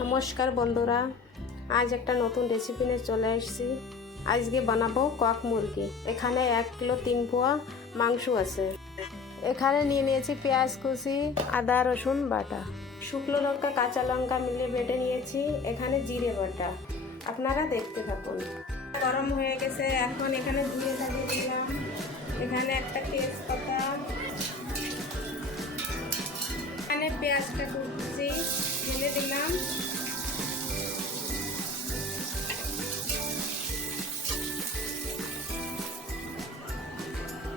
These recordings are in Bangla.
নমস্কার বন্ধুরা, আজ একটা নতুন রেসিপি নিয়ে চলে এসেছি। আজকে বানাবো কক মুরগি। এখানে 1 কিলো 3 পোয়া মাংস আছে। এখানে নিয়ে নিয়েছি পেঁয়াজ কুচি, আদা রসুন বাটা, শুকনো লঙ্কা কাঁচা লঙ্কা মিলিয়ে বেটে নিয়েছি। এখানে জিরে বাটা। আপনারা দেখতে থাকুন। গরম হয়ে গেছে, এখন এখানে জিরে লাগিয়ে দিলাম। এখানে একটা তেজপাতা, এখানে পেঁয়াজটা কুচি ঢেলে দিলাম।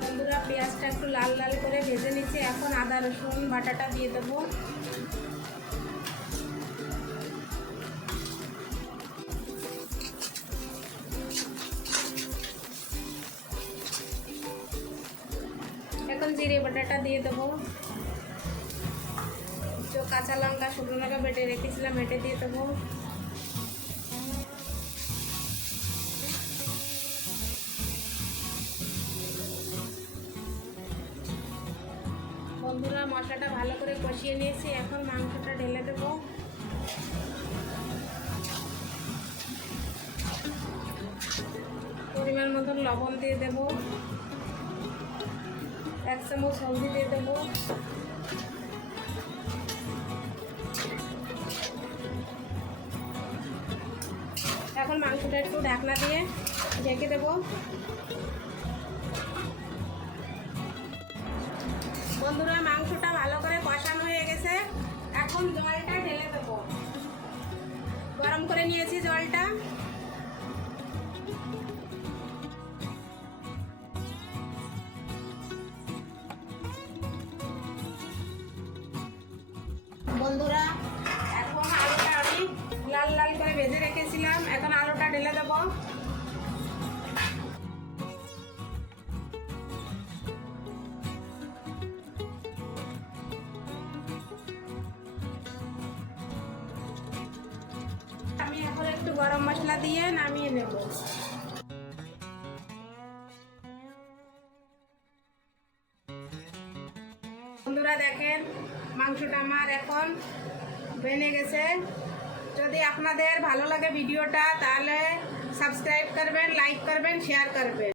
বন্ধুরা, পেঁয়াজটা একটু লাল লাল করে ভেজে নিচ্ছি। এখন আদা রসুন বাটাটা দিয়ে দেবো। এখন জিরে বাটাটা দিয়ে দেবো। কাঁচা লঙ্কা শুকনো লঙ্কা বেটে রেখেছিলাম, বেটে দিয়ে দেবো। বন্ধুরা, মশলাটা ভালো করে কষিয়ে নিয়েছি। এখন মাংসটা ঢেলে দেবো। পরিমাণ মতন লবণ দিয়ে দেবো। 1 চামচ হলদি দিয়ে দেবো। এখন মাংসটা একটু ঢাকনা দিয়ে ঢেকে দেবো। বন্ধুরা, মাংসটা ভালো করে কষানো হয়ে গেছে। এখন জলটা ঢেলে দেবো। গরম করে নিয়েছি জলটা। বন্ধুরা, এখন আলুটা আমি লাল লাল করে ভেজে রেখেছিলাম। এখন আলুটা ঢেলে দেবো। আমি এখন একটু গরম মশলা দিয়ে নামিয়ে নেব। বন্ধুরা দেখেন, মাংসটা আমার এখন বেনে গেছে। যদি আপনাদের ভালো লাগে ভিডিওটা, তাহলে সাবস্ক্রাইব করবেন, লাইক করবেন, শেয়ার করবেন।